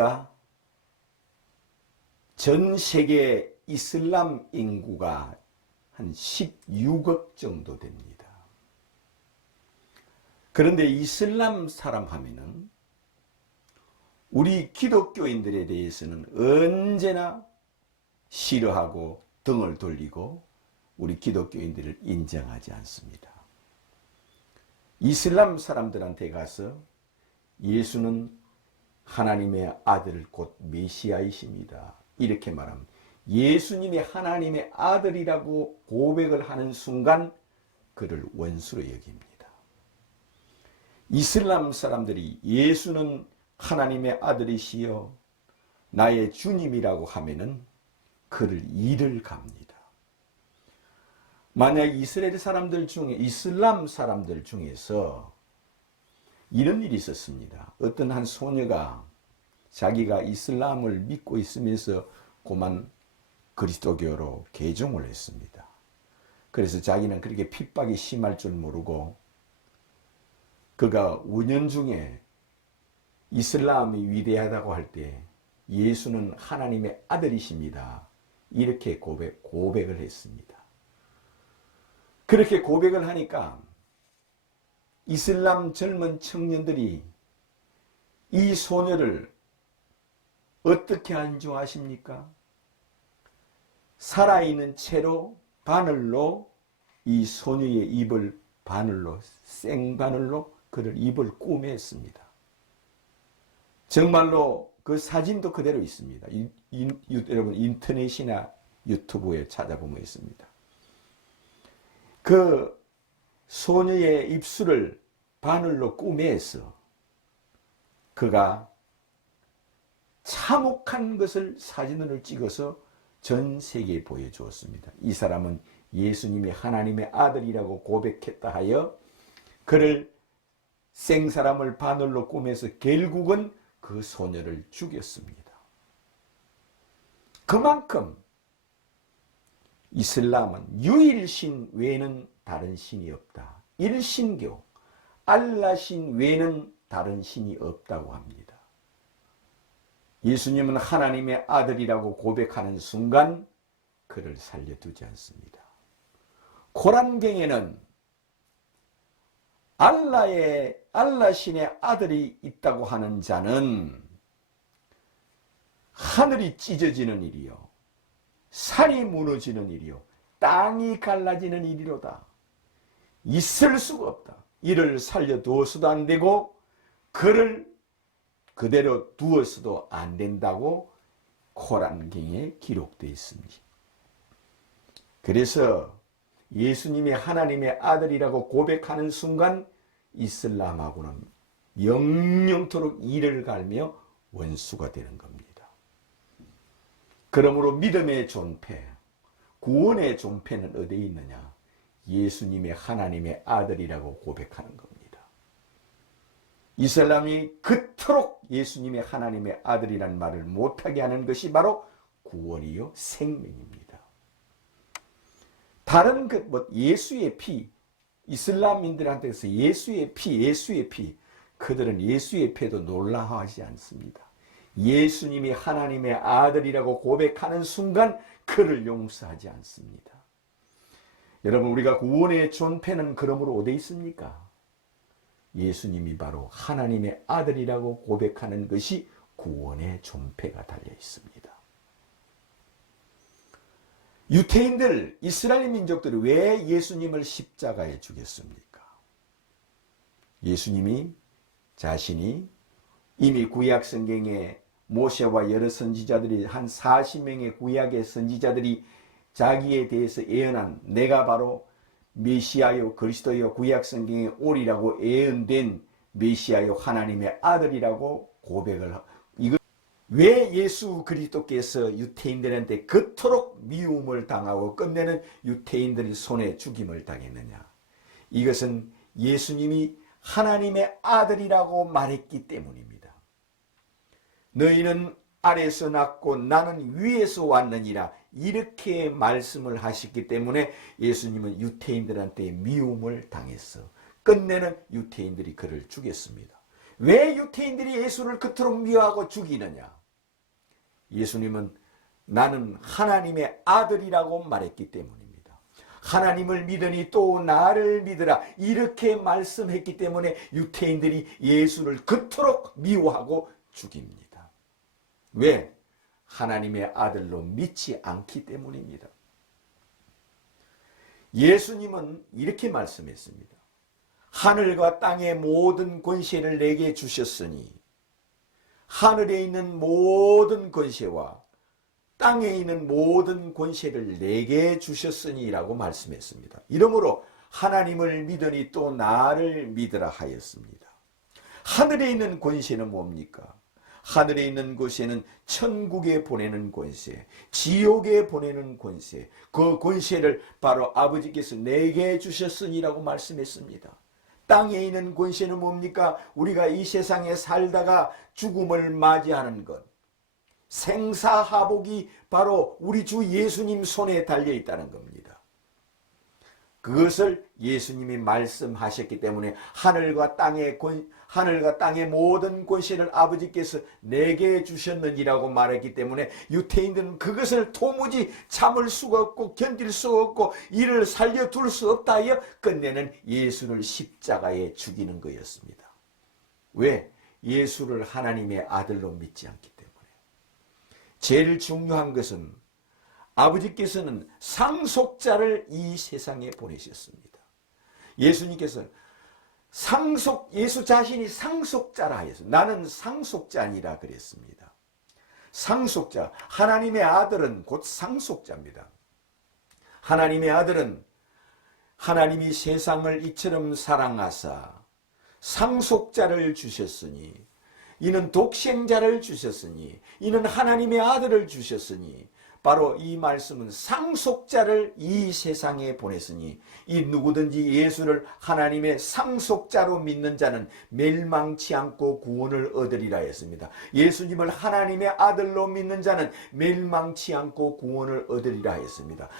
우리가 전 세계 이슬람 인구가 한 16억 정도 됩니다. 그런데 이슬람 사람 하면은 우리 기독교인들에 대해서는 언제나 싫어하고 등을 돌리고 우리 기독교인들을 인정하지 않습니다. 이슬람 사람들한테 가서 예수는 하나님의 아들 곧 메시아이십니다. 이렇게 말하면 예수님이 하나님의 아들이라고 고백을 하는 순간 그를 원수로 여깁니다. 이슬람 사람들이 예수는 하나님의 아들이시여 나의 주님이라고 하면은 그를 이를 갑니다. 만약 이스라엘 사람들 중에 이슬람 사람들 중에서 이런 일이 있었습니다. 어떤 한 소녀가 자기가 이슬람을 믿고 있으면서 고만 그리스도교로 개종을 했습니다. 그래서 자기는 그렇게 핍박이 심할 줄 모르고 그가 운연중에 이슬람이 위대하다고 할 때 예수는 하나님의 아들이십니다. 이렇게 고백을 했습니다. 그렇게 고백을 하니까 이슬람 젊은 청년들이 이 소녀를 어떻게 한 줄 아십니까? 살아있는 채로 바늘로 이 소녀의 입을 바늘로 생바늘로 그를 입을 꼬맸습니다. 정말로 그 사진도 그대로 있습니다. 여러분 인터넷이나 유튜브에 찾아보면 있습니다. 그 소녀의 입술을 바늘로 꼬매서 그가 참혹한 것을 사진으로 찍어서 전 세계에 보여주었습니다. 이 사람은 예수님이 하나님의 아들이라고 고백했다 하여 그를 생사람을 바늘로 꼬매서 결국은 그 소녀를 죽였습니다. 그만큼 이슬람은 유일신 외에는 다른 신이 없다. 일신교, 알라신 외에는 다른 신이 없다고 합니다. 예수님은 하나님의 아들이라고 고백하는 순간 그를 살려두지 않습니다. 코란경에는 알라신의 아들이 있다고 하는 자는 하늘이 찢어지는 일이요, 산이 무너지는 일이요, 땅이 갈라지는 일이로다. 있을 수가 없다. 이를 살려두어서도 안 되고 그를 그대로 두어서도 안 된다고 코란경에 기록되어 있습니다. 그래서 예수님이 하나님의 아들이라고 고백하는 순간 이슬람하고는 영영토록 이를 갈며 원수가 되는 겁니다. 그러므로 믿음의 존폐, 구원의 존폐는 어디에 있느냐? 예수님이 하나님의 아들이라고 고백하는 겁니다. 이슬람이 그토록 예수님이 하나님의 아들이라는 말을 못하게 하는 것이 바로 구원이요 생명입니다. 다른 예수의 피, 이슬람인들한테서 예수의 피, 그들은 예수의 피에도 놀라워하지 않습니다. 예수님이 하나님의 아들이라고 고백하는 순간 그를 용서하지 않습니다. 여러분, 우리가 구원의 존폐는 그러므로 어디에 있습니까? 예수님이 바로 하나님의 아들이라고 고백하는 것이 구원의 존폐가 달려 있습니다. 유태인들, 이스라엘 민족들이 왜 예수님을 십자가에 죽였습니까? 예수님이 자신이 이미 구약 성경에 모세와 여러 선지자들이 한 40명의 구약의 선지자들이 자기에 대해서 예언한 내가 바로 메시아요 그리스도요 구약 성경에 오리라고 예언된 메시아요 하나님의 아들이라고 고백을 하고, 왜 예수 그리스도께서 유태인들한테 그토록 미움을 당하고 끝내는 유태인들의 손에 죽임을 당했느냐? 이것은 예수님이 하나님의 아들이라고 말했기 때문입니다. 너희는 아래에서 났고 나는 위에서 왔느니라, 이렇게 말씀을 하셨기 때문에 예수님은 유태인들한테 미움을 당했어. 끝내는 유태인들이 그를 죽였습니다. 왜 유태인들이 예수를 그토록 미워하고 죽이느냐? 예수님은 나는 하나님의 아들이라고 말했기 때문입니다. 하나님을 믿으니 또 나를 믿으라, 이렇게 말씀했기 때문에 유태인들이 예수를 그토록 미워하고 죽입니다. 왜? 하나님의 아들로 믿지 않기 때문입니다. 예수님은 이렇게 말씀했습니다. 하늘과 땅의 모든 권세를 내게 주셨으니 하늘에 있는 모든 권세와 땅에 있는 모든 권세를 내게 주셨으니 라고 말씀했습니다. 이러므로 하나님을 믿으니 또 나를 믿으라 하였습니다. 하늘에 있는 권세는 뭡니까? 하늘에 있는 권세는 천국에 보내는 권세, 지옥에 보내는 권세, 그 권세를 바로 아버지께서 내게 주셨으니라고 말씀했습니다. 땅에 있는 권세는 뭡니까? 우리가 이 세상에 살다가 죽음을 맞이하는 것, 생사하복이 바로 우리 주 예수님 손에 달려있다는 겁니다. 그것을 예수님이 말씀하셨기 때문에 하늘과 땅의 모든 권세를 아버지께서 내게 주셨느니라고 말했기 때문에 유태인들은 그것을 도무지 참을 수가 없고 견딜 수가 없고 이를 살려둘 수 없다 하여 끝내는 예수를 십자가에 죽이는 거였습니다. 왜? 예수를 하나님의 아들로 믿지 않기 때문에. 제일 중요한 것은 아버지께서는 상속자를 이 세상에 보내셨습니다. 예수님께서 예수 자신이 상속자라 하였어요. 나는 상속자니라 그랬습니다. 상속자, 하나님의 아들은 곧 상속자입니다. 하나님의 아들은 하나님이 세상을 이처럼 사랑하사 상속자를 주셨으니, 이는 독생자를 주셨으니, 이는 하나님의 아들을 주셨으니, 바로 이 말씀은 상속자를 이 세상에 보냈으니 이 누구든지 예수를 하나님의 상속자로 믿는 자는 멸망치 않고 구원을 얻으리라 했습니다. 예수님을 하나님의 아들로 믿는 자는 멸망치 않고 구원을 얻으리라 했습니다.